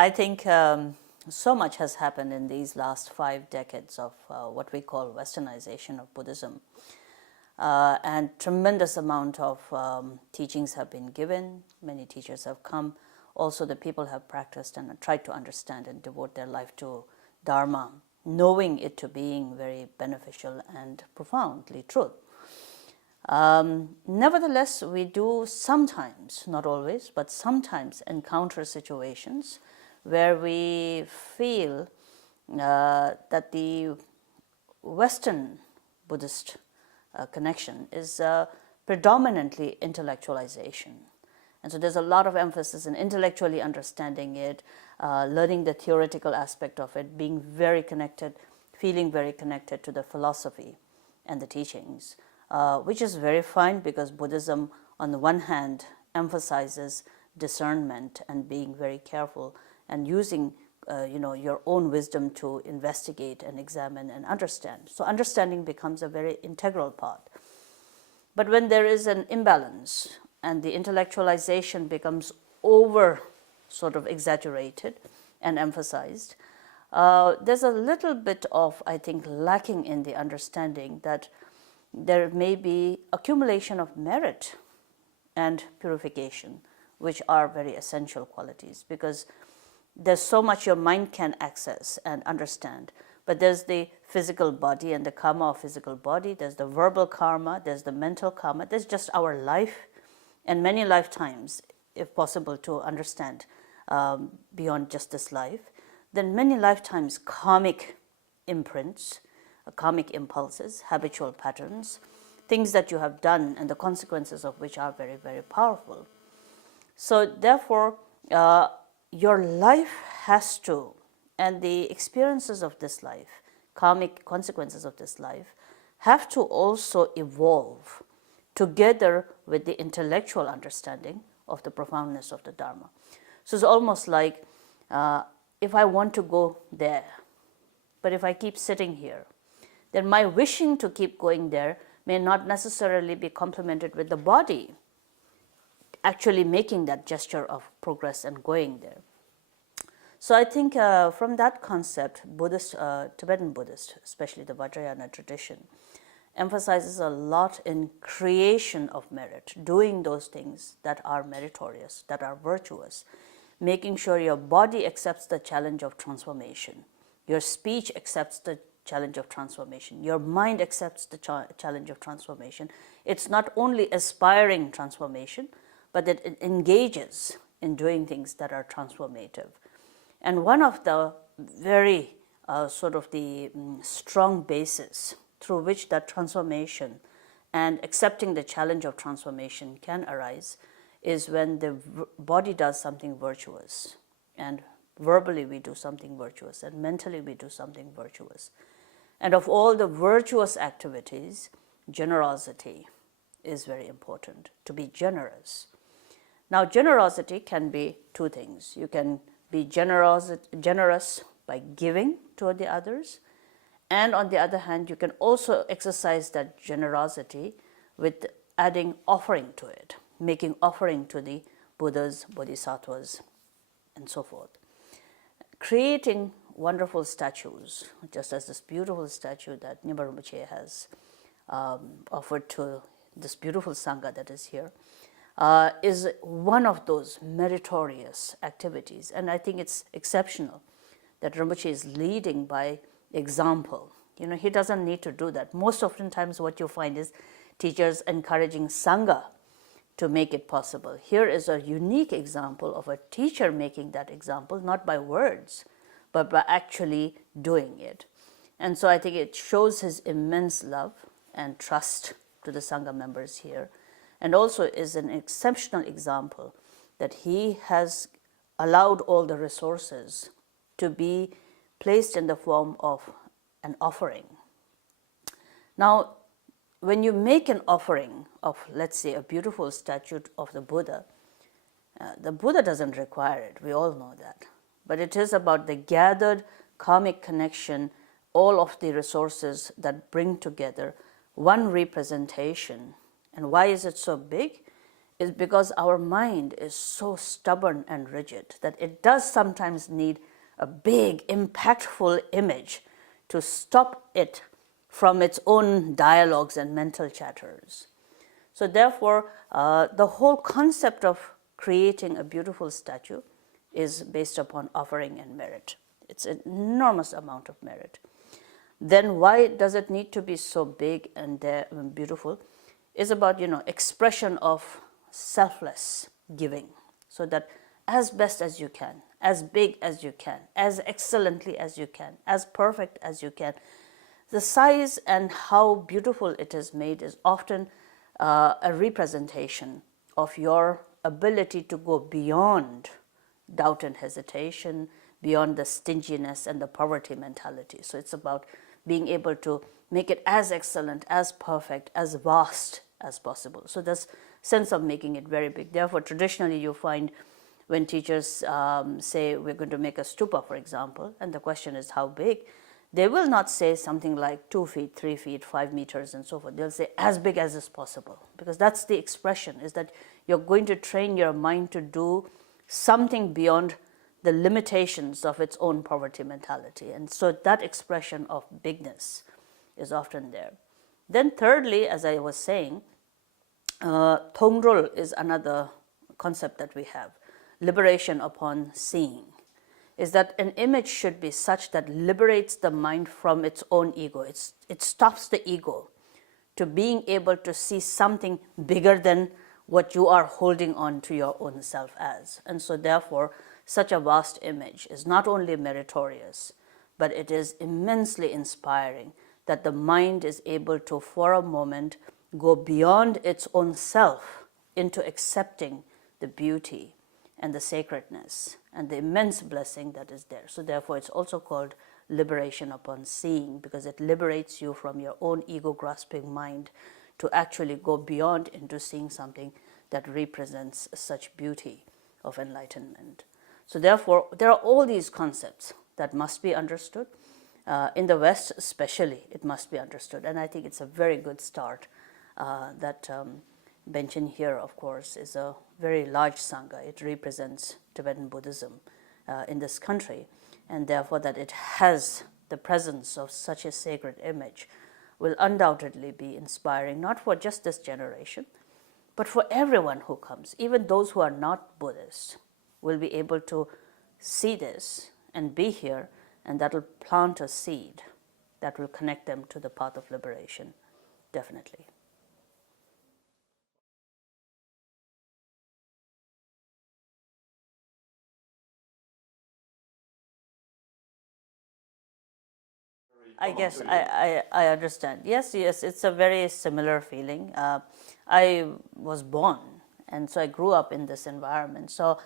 I think so much has happened in these last 5 decades of what we call westernization of Buddhism. And tremendous amount of teachings have been given. Many teachers have come. Also, the people have practiced and tried to understand and devote their life to Dharma, knowing it to being very beneficial and profoundly true. Nevertheless, we do sometimes, not always, but sometimes encounter situations where we feel that the Western Buddhist connection is predominantly intellectualization. And so there's a lot of emphasis in intellectually understanding it, learning the theoretical aspect of it, being very connected, feeling very connected to the philosophy and the teachings, which is very fine because Buddhism, on the one hand, emphasizes discernment and being very careful and using your own wisdom to investigate and examine and understand. So understanding becomes a very integral part. But when there is an imbalance and the intellectualization becomes over sort of exaggerated and emphasized, there's a little bit of, I think, lacking in the understanding that there may be accumulation of merit and purification, which are very essential qualities, because there's so much your mind can access and understand. But there's the physical body and the karma of physical body, there's the verbal karma, there's the mental karma, there's just our life and many lifetimes, if possible, to understand beyond just this life. Then many lifetimes karmic imprints, karmic impulses, habitual patterns, things that you have done and the consequences of which are very, very powerful. So therefore, your life has to, and the experiences of this life, karmic consequences of this life, have to also evolve together with the intellectual understanding of the profoundness of the Dharma. So it's almost like if I want to go there, but if I keep sitting here, then my wishing to keep going there may not necessarily be complemented with the body actually making that gesture of progress and going there. So I think from that concept, Buddhist, Tibetan Buddhist, especially the Vajrayana tradition, emphasizes a lot in creation of merit, doing those things that are meritorious, that are virtuous, making sure your body accepts the challenge of transformation, your speech accepts the challenge of transformation, your mind accepts the challenge of transformation. It's not only aspiring transformation, but that it engages in doing things that are transformative. And one of the very sort of the strong basis through which that transformation and accepting the challenge of transformation can arise is when the body does something virtuous, and verbally we do something virtuous, and mentally we do something virtuous. And of all the virtuous activities, generosity is very important, to be generous. Now, generosity can be two things. You can be generous by giving to the others, and on the other hand, you can also exercise that generosity with adding offering to it, making offering to the Buddhas, Bodhisattvas, and so forth. Creating wonderful statues, just as this beautiful statue that Nyingma Rinpoche has offered to this beautiful Sangha that is here, is one of those meritorious activities. And I think it's exceptional that Rinpoche is leading by example. He doesn't need to do that. Most oftentimes what you find is teachers encouraging Sangha to make it possible. Here is a unique example of a teacher making that example, not by words, but by actually doing it. And so I think it shows his immense love and trust to the Sangha members here, and also is an exceptional example that he has allowed all the resources to be placed in the form of an offering. Now, when you make an offering of, let's say, a beautiful statue of the Buddha doesn't require it, we all know that. But it is about the gathered karmic connection, all of the resources that bring together one representation. And why is it so big? is because our mind is so stubborn and rigid that it does sometimes need a big, impactful image to stop it from its own dialogues and mental chatters. So therefore, the whole concept of creating a beautiful statue is based upon offering and merit. It's an enormous amount of merit. Then why does it need to be so big and beautiful? It's about, expression of selfless giving, so that as best as you can, as big as you can, as excellently as you can, as perfect as you can. The size and how beautiful it is made is often a representation of your ability to go beyond doubt and hesitation, beyond the stinginess and the poverty mentality. So it's about being able to make it as excellent, as perfect, as vast as possible. So this sense of making it very big. Therefore, traditionally you find when teachers say we're going to make a stupa, for example, and the question is how big, they will not say something like 2 feet, 3 feet, 5 meters and so forth. They'll say as big as is possible, because that's the expression, is that you're going to train your mind to do something beyond the limitations of its own poverty mentality. And so that expression of bigness is often there. Then thirdly, as I was saying, Thongdrol is another concept that we have. Liberation upon seeing is that an image should be such that liberates the mind from its own ego. It stops the ego to being able to see something bigger than what you are holding on to your own self as. And so therefore, such a vast image is not only meritorious, but it is immensely inspiring that the mind is able to, for a moment, go beyond its own self into accepting the beauty and the sacredness and the immense blessing that is there. So therefore, it's also called liberation upon seeing, because it liberates you from your own ego-grasping mind to actually go beyond into seeing something that represents such beauty of enlightenment. So therefore, there are all these concepts that must be understood. In the West especially, it must be understood. And I think it's a very good start that Benchen here, of course, is a very large Sangha. It represents Tibetan Buddhism in this country. And therefore, that it has the presence of such a sacred image will undoubtedly be inspiring, not for just this generation, but for everyone who comes. Even those who are not Buddhists will be able to see this and be here, and that will plant a seed that will connect them to the path of liberation, definitely. I guess I understand. Yes, it's a very similar feeling. I was born, and so I grew up in this environment. So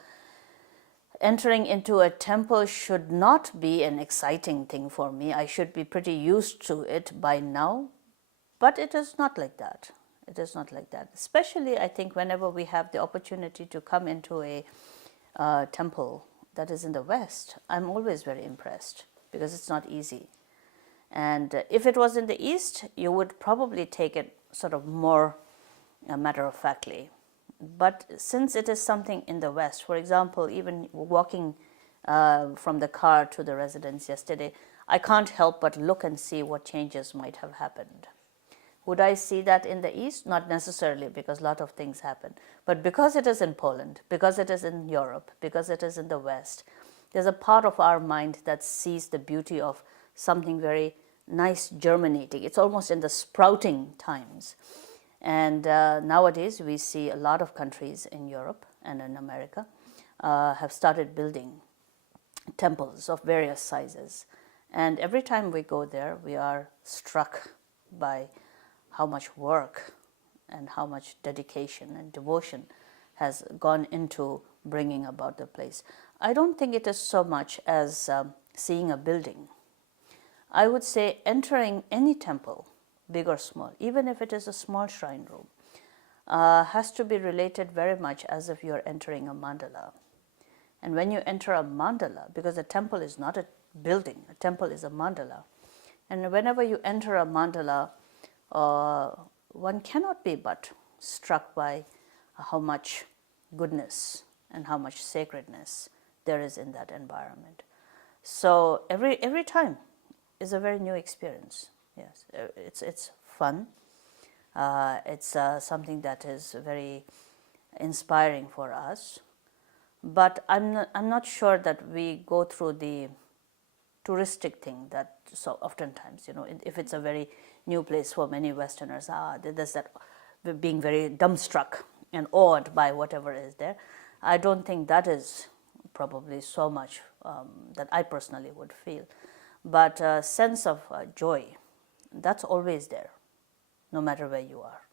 entering into a temple should not be an exciting thing for me. I should be pretty used to it by now, but it is not like that. It is not like that. Especially, I think, whenever we have the opportunity to come into a temple that is in the West, I'm always very impressed, because it's not easy. And if it was in the East, you would probably take it sort of more matter-of-factly. But since it is something in the West, for example, even walking from the car to the residence yesterday, I can't help but look and see what changes might have happened. Would I see that in the East? Not necessarily, because a lot of things happen. But because it is in Poland, because it is in Europe, because it is in the West, there's a part of our mind that sees the beauty of something very nice germinating. It's almost in the sprouting times. And nowadays we see a lot of countries in Europe and in America have started building temples of various sizes. And every time we go there, we are struck by how much work and how much dedication and devotion has gone into bringing about the place. I don't think it is so much as seeing a building. I would say entering any temple, big or small, even if it is a small shrine room, has to be related very much as if you're entering a mandala. And when you enter a mandala, because a temple is not a building, a temple is a mandala, and whenever you enter a mandala, one cannot be but struck by how much goodness and how much sacredness there is in that environment. So every time is a very new experience. Yes, it's fun. It's something that is very inspiring for us. But I'm not sure that we go through the touristic thing that so oftentimes, if it's a very new place for many Westerners, there's that being very dumbstruck and awed by whatever is there. I don't think that is probably so much that I personally would feel. But a sense of joy, that's always there, no matter where you are.